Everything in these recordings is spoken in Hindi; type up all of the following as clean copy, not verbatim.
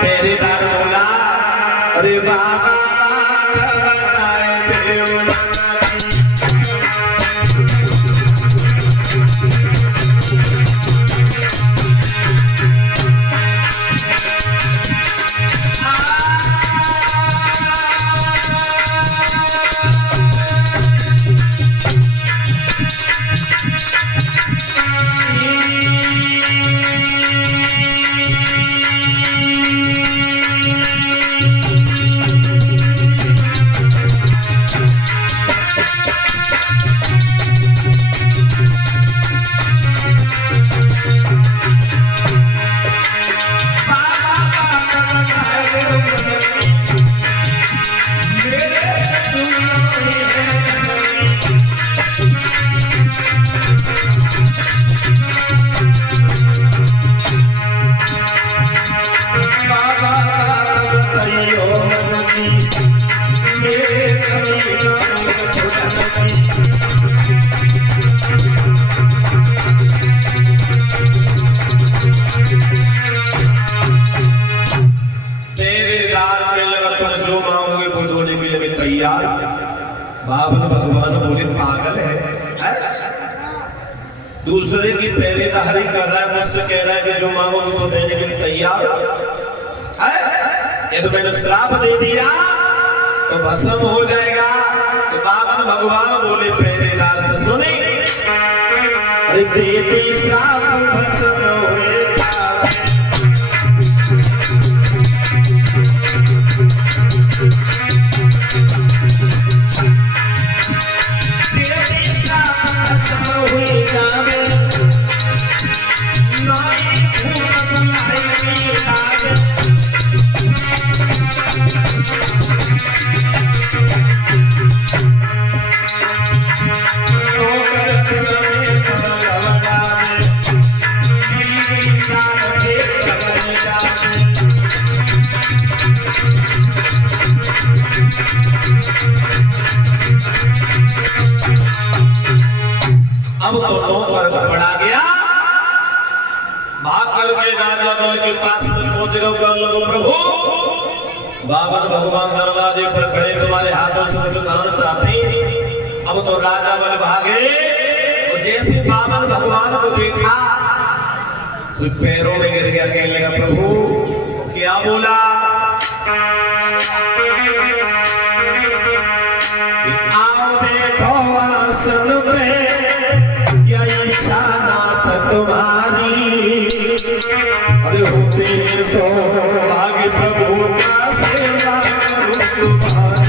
पहरेदार बोला, अरे बाबा बात बताए देव बावन भगवान बोले पागल है? दूसरे की पहरेदारी कर रहा है, मुझसे कह रहा है कि जो मांगोगे तो देने के लिए तैयार है? ये तो मैंने श्राप दे दिया तो भस्म हो जाएगा। तो बावन भगवान बोले पहरेदार से, सुने अरे देवी श्राप भस्म हो अब दोनों पर बढ़ा गया। भाग करके राजा बल के पास में पहुंच गए। प्रभु बावन भगवान दरवाजे पर खड़े, तुम्हारे हाथों से कुछ दान चाहते। अब तो राजा बल भागे और जैसे बावन भगवान को देखा तो पैरों में गिर गया, कहने लगा प्रभु तो क्या बोला? आओ बैठो आसन पे, क्या इच्छा नाथ तुम्हारी? अरे होते सो आगे प्रभु का सेवा करूं तुम्हारी।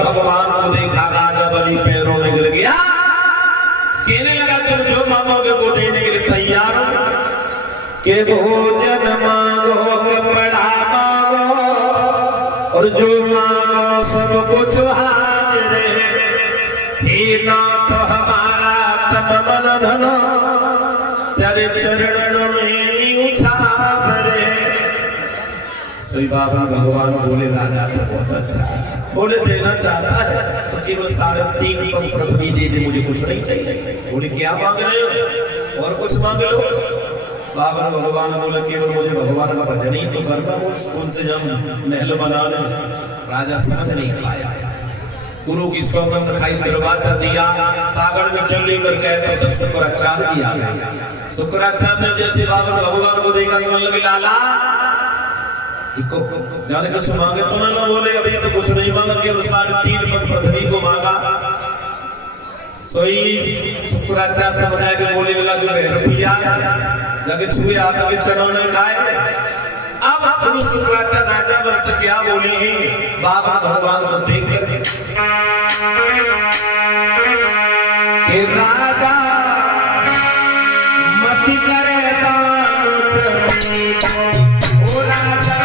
भगवान को देखा राजा बलि पैरों में गिर गया, कहने लगा तुम जो मांगोगे वो देने के लिए तैयार हो। के भोजन मांगो, कपड़ा मांगो, और जो मांगो सब कुछ हाजिर है। हे नाथ हमारा तन मन धन तेरे चरणों में न्यूछाव रे। सोई बाबा भगवान बोले राजा तो बहुत अच्छा है, बोले देना चाहता है तो केवल 3.5 पग पृथ्वी दे दे, मुझे कुछ नहीं चाहिए। बोले क्या मांग रहे हो? और कुछ मांग लो। बाबर भगवान बोले केवल मुझे भगवान का भजन ही तो करना, कौन से हम महल बनाने। राजा समझ नहीं पाया। गुरु की सौगंध खाई, दरवाजा दिया, सागर में चल लेकर गए। तब तक शुक्राचार्य जी आ गए। शुक्राचार्य ने जैसे बाबर भगवान को देखा तो लगे लाला जाने कुछ मांगे तो ना बोले अभी तो कुछ नहीं मांगा, केवल 3.5 पग पृथ्वी को मांगा। सोई शुक्राचार्य समझाया कि बोले लगा जो रुपया जाके छुए हाथ के चनों ने खाए। अब गुरु शुक्राचार्य राजा वर्ष क्या बोले हैं बाबर भगवान को देखकर कि राजा मत करे दान जमी को, ओ राजा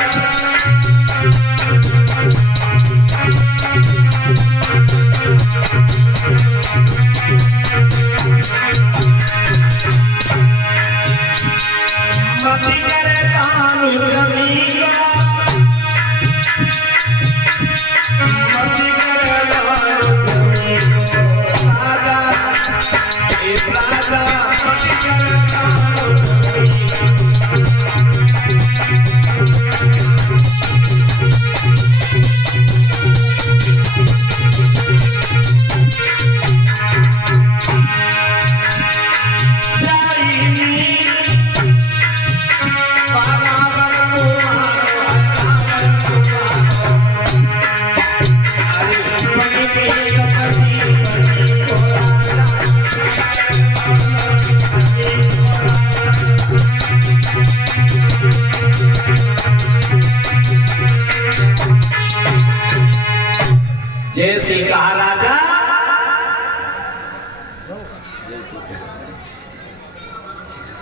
मत करे दान जमी को, मत करे दान जमी को, राजा ए राजा मत करे दान जमी जैसे कहा राजा।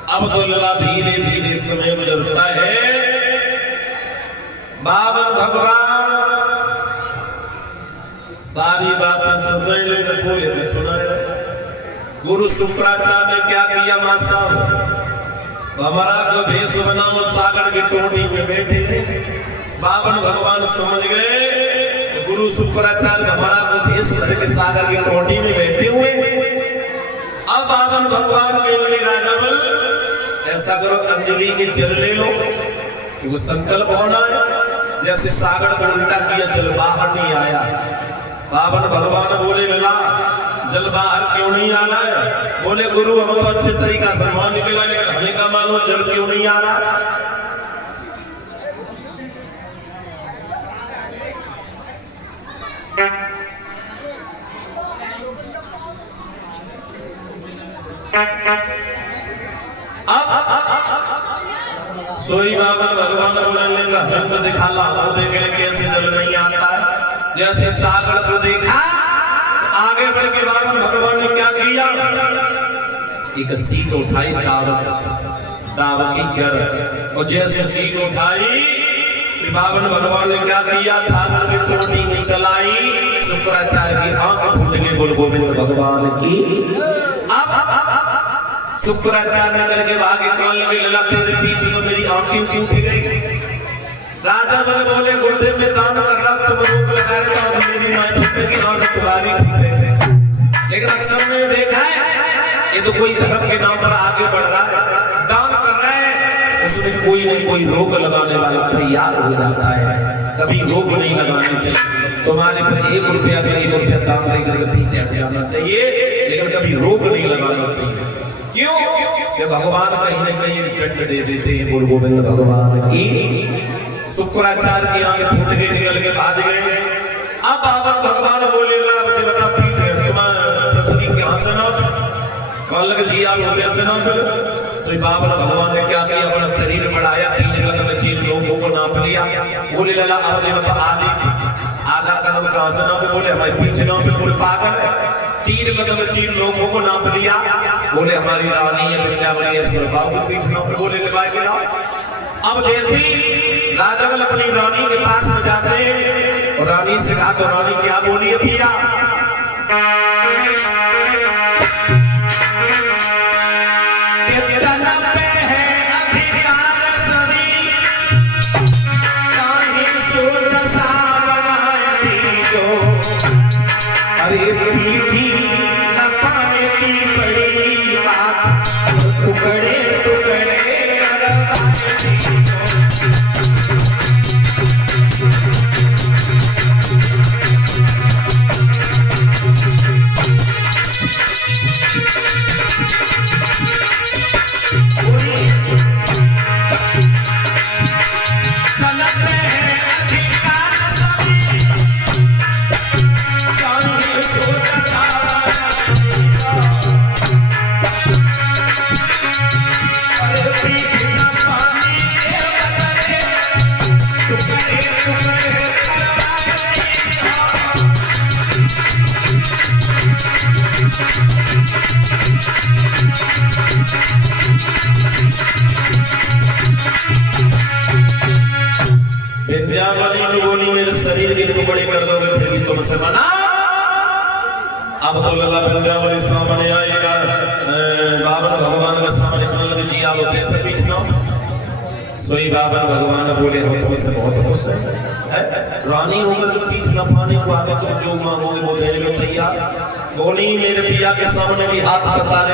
अब तो लला धीरे धीरे समय गुजरता है। बाबर भगवान सारी बातें सुन रहे लेकिन बोले तो सुना है। गुरु शुक्राचार्य ने क्या किया मां साहब, हमारा को भेष बनाओ, सागर की टोटी में बैठे। बाबर भगवान समझ गए गुरु शुक्राचार्य हमारा को भेष धर के सागर की टोटी में बैठे हुए। अब बाबर भगवान के लिए राजा बल ऐसा करो अंजलि के जल ले लो, क्योंकि संकल्प होना है। जैसे सागर को उल्टा किया जल बाहर नहीं आया। बाबर भगवान बोले लला जल बाहर क्यों नहीं आ रहा है? बोले गुरु हम तो अच्छे तरीका से मान निकला, लेकिन हमें का मालूम जल क्यों नहीं आ रहा। सोई बाबर भगवान बोलने लगा हमको दिखा ला देख कैसे जल नहीं आता है। जैसे सागर को देखा आगे बढ़ के बाबर भगवान ने क्या किया, एक सीट उठाई दाव की जड़, और जैसे सीट उठाई बाबर भगवान ने क्या किया, सागर की टोटी में चलाई। शुक्राचार्य की आंख फूट गई, बोल गोविंद भगवान की। अब शुक्राचार्य ने करके भागे, कान लगे लला तेरे पीछे तो मेरी आंखें क्यों उठ गई। राजा बोले गुरुदेव में दान कर रहा तुम रोक लगा रहे तो मेरी मां फूटेगी, आंख तुम्हारी ठीक है। लेकिन अक्सर मैंने देखा है ये तो कोई धर्म के नाम पर आगे बढ़ रहा है, दान कर रहा है, उसमें कोई न कोई रोक लगाने वाला तैयार हो जाता है। कभी रोक नहीं लगानी चाहिए। तुम्हारे पर 1 रुपया का 1 रुपया दान देकर के पीछे हट जाना चाहिए, लेकिन कभी रोक नहीं लगाना चाहिए। क्यों? ये भगवान कहीं न कहीं दंड दे देते हैं। बोल गोविंद भगवान की। शुक्राचार्य की आंखें फूट के निकल के भाग गए। अब बाबर भगवान बोले मुझे बता पीठ तुम्हारा पृथ्वी क्या से नाम कल के जी आप होते से नाम बोले। तो बाबर भगवान ने क्या किया, अपना शरीर बढ़ाया, 3 कदम में 3 लोगों को नाप लिया। बोले लला अब मुझे बता आधा कदम कहां से नाप, बोले हमारी पीठ नाप, बोले पागल है। 3 कदम में 3 लोगों को नाप लिया। बोले हमारी रानी है विंध्यावली है, बाबू को पीठ नाप, बोले निभाए के नाम। अब जैसे राजा बल अपनी रानी के पास में जाते हैं और रानी से कहा तो रानी क्या बोली है पिया, अरे पीठी न पाने की बड़ी बात, टुकड़े टुकड़े विद्यावली ने बोली मेरे शरीर के टुकड़े कर दोगे फिर भी तुमसे मना। अब तो लल्ला विद्यावली सामने आई बावन भगवान के सामने कहने लगे जी आप कैसे पीटना। सोई बावन भगवान बोले हो तुमसे बहुत खुश है रानी होकर के पीठ न पाने को आगे तुम जो मांगोगे वो देने को तैयार। बोली मेरे पिया के सामने भी हाथ पसारे